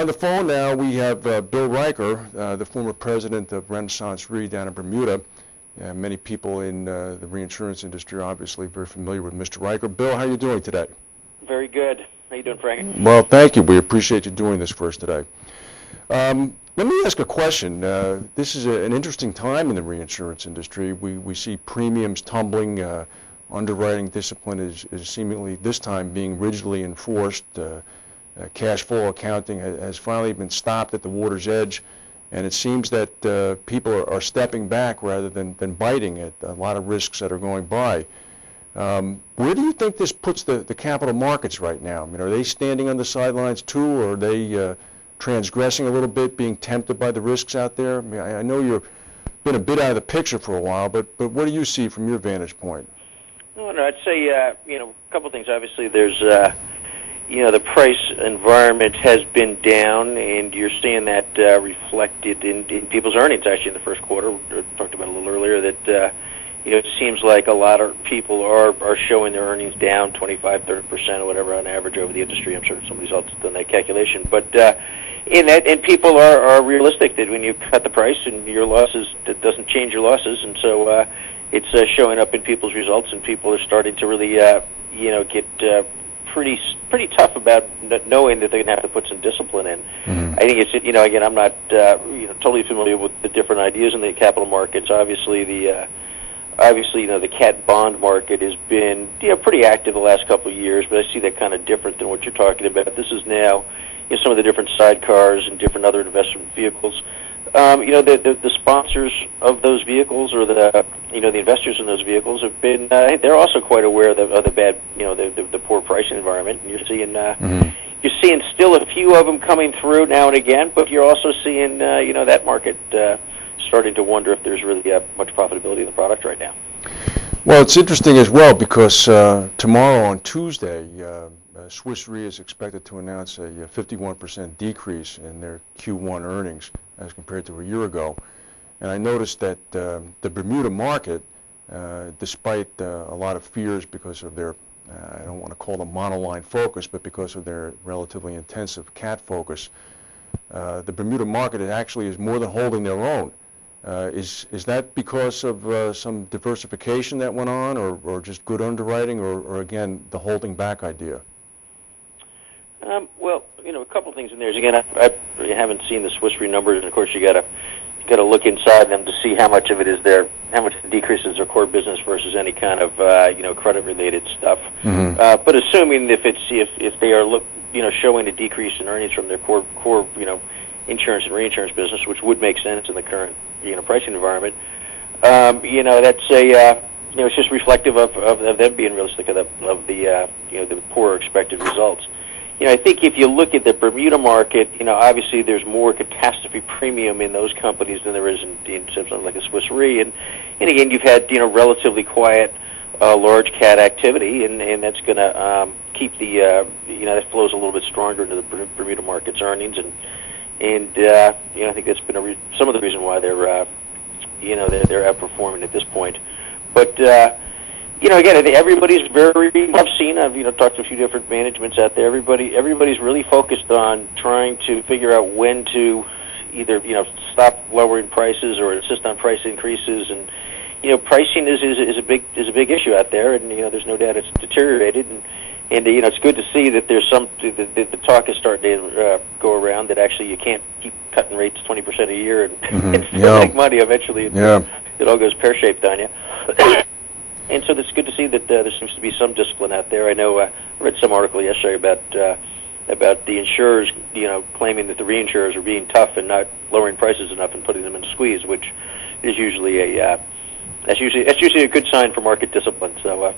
On the phone now, we have Bill Riker, the former president of Renaissance Re down in Bermuda. Many people in the reinsurance industry are obviously very familiar with Mr. Riker. Bill, how are you doing today? Very good. How you doing, Frank? Well, thank you. We appreciate you doing this for us today. Let me ask a question. This is an interesting time in the reinsurance industry. We see premiums tumbling. Underwriting discipline is seemingly this time being rigidly enforced. Cash flow accounting has finally been stopped at the water's edge, and it seems that people are stepping back rather than biting at a lot of risks that are going by. Where do you think this puts the capital markets right now? I mean, are they standing on the sidelines too, or are they transgressing a little bit, being tempted by the risks out there? I mean, I know you've been a bit out of the picture for a while, but what do you see from your vantage point? No, I'd say a couple of things. Obviously, there's the price environment has been down, and you're seeing that reflected in people's earnings. Actually, in the first quarter, we talked about a little earlier that it seems like a lot of people are showing their earnings down 25-30% or whatever on average over the industry. I'm sure somebody's else done that calculation, but and people are realistic that when you cut the price and your losses, that doesn't change your losses, and so it's showing up in people's results, and people are starting to really get pretty tough about knowing that they're going to have to put some discipline in. Mm-hmm. I think it's again, I'm not totally familiar with the different ideas in the capital markets. Obviously the cat bond market has been pretty active the last couple of years, but I see that kind of different than what you're talking about. This is now some of the different sidecars and different other investment vehicles. The sponsors of those vehicles, or the investors in those vehicles, have been they're also quite aware of the bad the poor pricing environment. And you're seeing still a few of them coming through now and again, but you're also seeing that market starting to wonder if there's really much profitability in the product right now. Well, it's interesting as well because tomorrow on Tuesday, Swiss Re is expected to announce a 51% decrease in their Q1 earnings as compared to a year ago. And I noticed that the Bermuda market, despite a lot of fears because of their, I don't want to call them monoline focus, but because of their relatively intensive cat focus, the Bermuda market actually is more than holding their own. Is that because of some diversification that went on, or just good underwriting, or again, the holding back idea? Well, a couple of things in there. Again, I haven't seen the Swiss Re numbers, and of course, you got to look inside them to see how much of it is how much the decrease is their core business versus any kind of credit-related stuff. Mm-hmm. But assuming if they are showing a decrease in earnings from their core insurance and reinsurance business, which would make sense in the current pricing environment, that's it's just reflective of them being realistic of the poor expected results. I think if you look at the Bermuda market, obviously there's more catastrophe premium in those companies than there is in something like a Swiss Re, and again, you've had relatively quiet large cat activity, and that's going to keep the that flows a little bit stronger into the Bermuda market's earnings, and I think that's been some of the reason why they're outperforming at this point, but. Again, I think everybody's I've talked to a few different managements out there. Everybody's really focused on trying to figure out when to either, stop lowering prices or insist on price increases. And, pricing is a big issue out there. And, there's no doubt it's deteriorated. And it's good to see that there's the talk is starting to go around that actually you can't keep cutting rates 20% a year and still make money. Eventually, it all goes pear-shaped on you. And so it's good to see that there seems to be some discipline out there. I know I read some article yesterday about the insurers, claiming that the reinsurers are being tough and not lowering prices enough and putting them in a squeeze, which is usually that's usually a good sign for market discipline. So,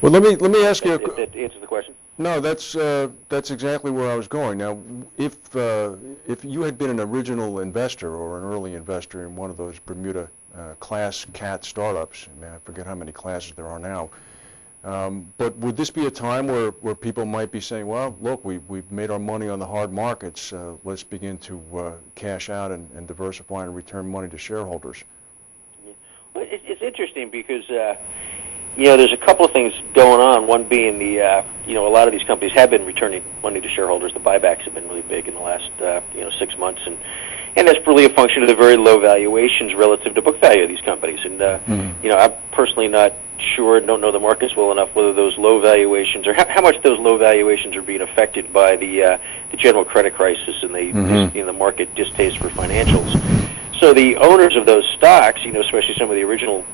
well, let me ask you. That answers the question. No, that's exactly where I was going. Now, if you had been an original investor or an early investor in one of those Bermuda class cat startups, I forget how many classes there are now, but would this be a time where people might be saying, well, look, we've made our money on the hard markets, let's begin to cash out and diversify and return money to shareholders? Well, it's interesting because there's a couple of things going on. One being a lot of these companies have been returning money to shareholders. The buybacks have been really big in the last last 6 months, and that's really a function of the very low valuations relative to book value of these companies. And I'm personally not sure, don't know the markets well enough, whether those low valuations or how much those low valuations are being affected by the general credit crisis and the market distaste for financials. So the owners of those stocks, especially some of the original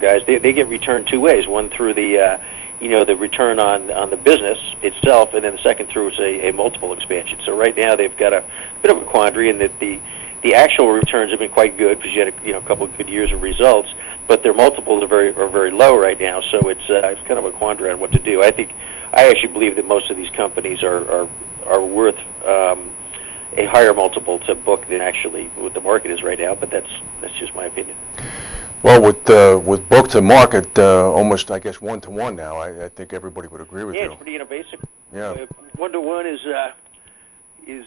guys, they get returned two ways. One through the the return on the business itself, and then the second through a multiple expansion. So right now they've got a bit of a quandary in that the actual returns have been quite good because you had a couple of good years of results, but their multiples are very low right now. So it's kind of a quandary on what to do. I actually believe that most of these companies are worth a higher multiple to book than actually what the market is right now. But that's just my opinion. Well, with book to market almost, I guess, 1-to-1 now, I think everybody would agree with you. Yeah, it's pretty basic. Yeah. 1-to-1 is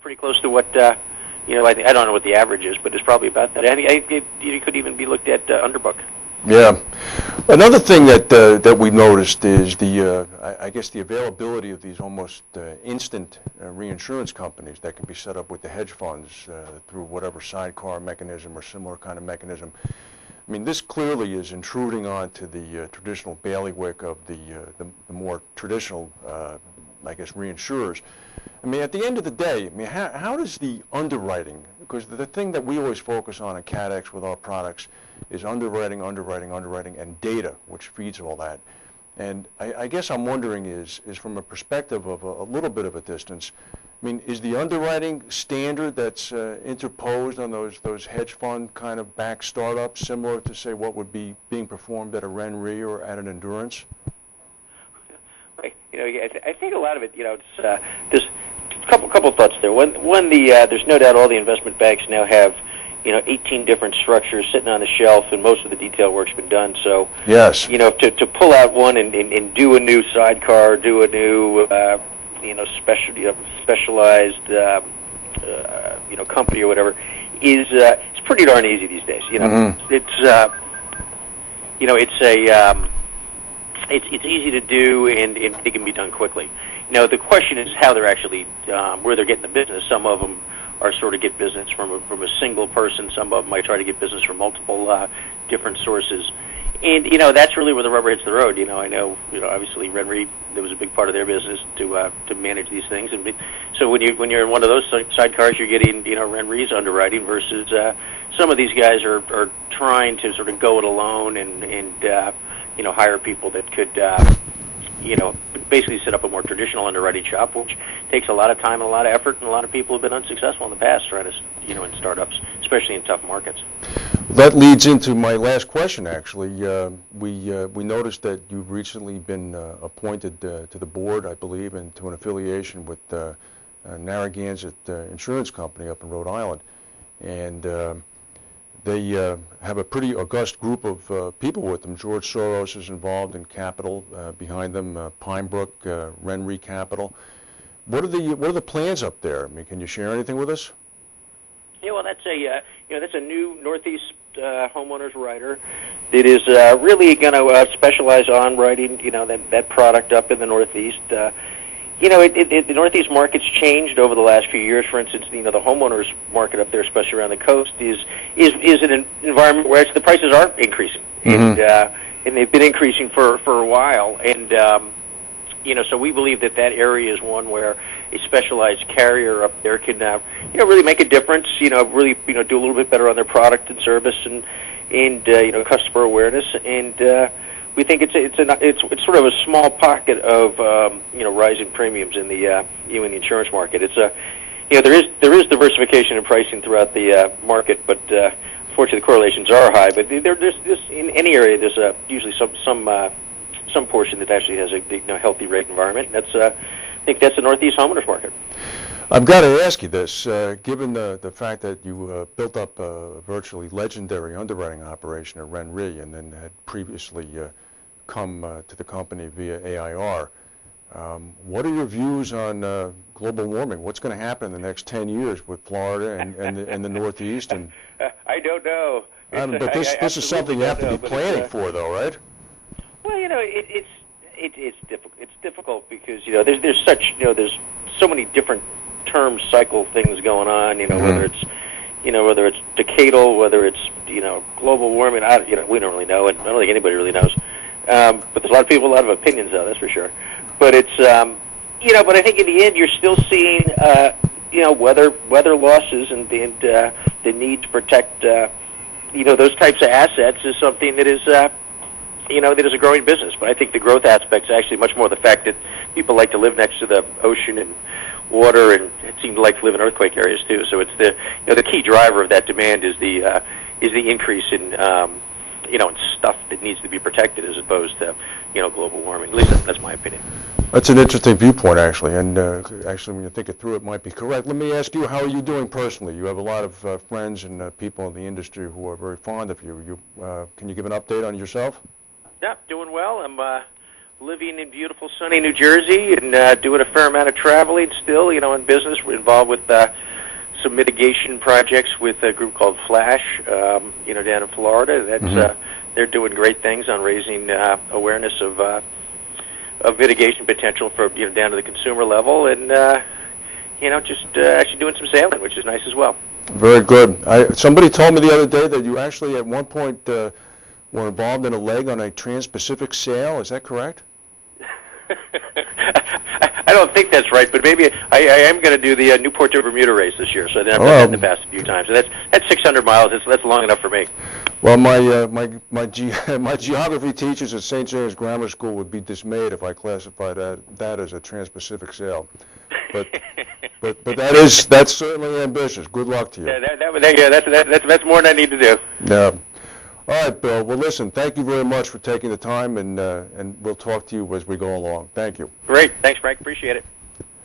pretty close to what I don't know what the average is, but it's probably about that. It could even be looked at underbook. Yeah. Another thing that we noticed is I guess the availability of these almost instant reinsurance companies that can be set up with the hedge funds through whatever sidecar mechanism or similar kind of mechanism. I mean, this clearly is intruding onto the traditional bailiwick of the more traditional, I guess, reinsurers. I mean, at the end of the day, I mean, how does the underwriting, because the thing that we always focus on at CATEX with our products is underwriting, and data, which feeds all that. And I guess I'm wondering is from a perspective of a little bit of a distance, I mean, is the underwriting standard that's interposed on those hedge fund kind of back startups similar to, say, what would be being performed at a Ren Re or at an Endurance? Right. I think a lot of it, it's there's a couple of thoughts there. One, there's no doubt all the investment banks now have 18 different structures sitting on the shelf, and most of the detail work's been done. So, yes, to pull out one and do a new sidecar, do a new, specialized, company or whatever, is it's pretty darn easy these days. It's easy to do, and it can be done quickly. The question is how they're actually where they're getting the business. Some of them are sort of get business from a single person. Some of them might try to get business from multiple different sources. And that's really where the rubber hits the road. I know obviously Ren Re, there was a big part of their business to manage these things. And so when you're in one of those sidecars, you're getting Ren Re's underwriting versus some of these guys are trying to sort of go it alone and hire people that could basically set up a more traditional underwriting shop, which takes a lot of time and a lot of effort, and a lot of people have been unsuccessful in the past trying to, in startups, especially in tough markets. That leads into my last question, actually. We noticed that you've recently been appointed to the board, I believe, and to an affiliation with Narragansett Insurance Company up in Rhode Island. And they have a pretty august group of people with them. George Soros is involved in capital behind them, Pinebrook Ren Re Capital. What are the plans up there? I mean, can you share anything with us? Yeah, well, that's a new Northeast homeowners writer that is really going to specialize on writing that product up in the Northeast. The Northeast market's changed over the last few years. For instance, the homeowners market up there, especially around the coast, is an environment where the prices are increasing, and they've been increasing for a while. And so we believe that area is one where a specialized carrier up there can really make a difference. Really do a little bit better on their product and service and customer awareness. And we think it's sort of a small pocket of rising premiums in the in the insurance market. It's there is diversification in pricing throughout the market, but fortunately the correlations are high. But there's in any area there's usually some portion that actually has a healthy rate environment. That's I think that's the Northeast homeowners market. I've got to ask you this, given the fact that you built up a virtually legendary underwriting operation at Ren Re and then had previously come to the company via AIR, what are your views on global warming? What's going to happen in the next 10 years with Florida and the Northeast? And I don't know. But this is something you have to be planning for, though, right? Well, it's difficult. It's difficult because there's so many different long-term cycle things going on. Whether it's decadal, whether it's global warming. We don't really know, and I don't think anybody really knows. But there's a lot of people, a lot of opinions, though. That's for sure. But it's but I think in the end, you're still seeing weather losses and the need to protect those types of assets is something that is that is a growing business. But I think the growth aspect is actually much more the fact that people like to live next to the ocean and water, and it seems to like to live in earthquake areas too. So it's the key driver of that demand is the increase in in stuff that needs to be protected as opposed to global warming. At least that's my opinion. That's an interesting viewpoint, actually, and actually, when you think it through, it might be correct. Let me ask you, how are you doing personally? You have a lot of friends and people in the industry who are very fond of you. Can you give an update on yourself? Yeah, doing well. I'm living in beautiful, sunny New Jersey and doing a fair amount of traveling still, in business. We're involved with some mitigation projects with a group called Flash, down in Florida. That's they're doing great things on raising awareness of mitigation potential for down to the consumer level, and just actually doing some sailing, which is nice as well. Very good. Somebody told me the other day that you actually at one point were involved in a leg on a trans-Pacific sail. Is that correct? I don't think that's right, but maybe I am going to do the Newport to Bermuda race this year. So I've done that in the past a few times. So that's 600 miles. That's long enough for me. Well, my geography teachers at St. James Grammar School would be dismayed if I classified that as a trans-Pacific sail. But that's certainly ambitious. Good luck to you. That's more than I need to do. Yeah. All right, Bill. Well, listen, thank you very much for taking the time, and we'll talk to you as we go along. Thank you. Great. Thanks, Frank. Appreciate it.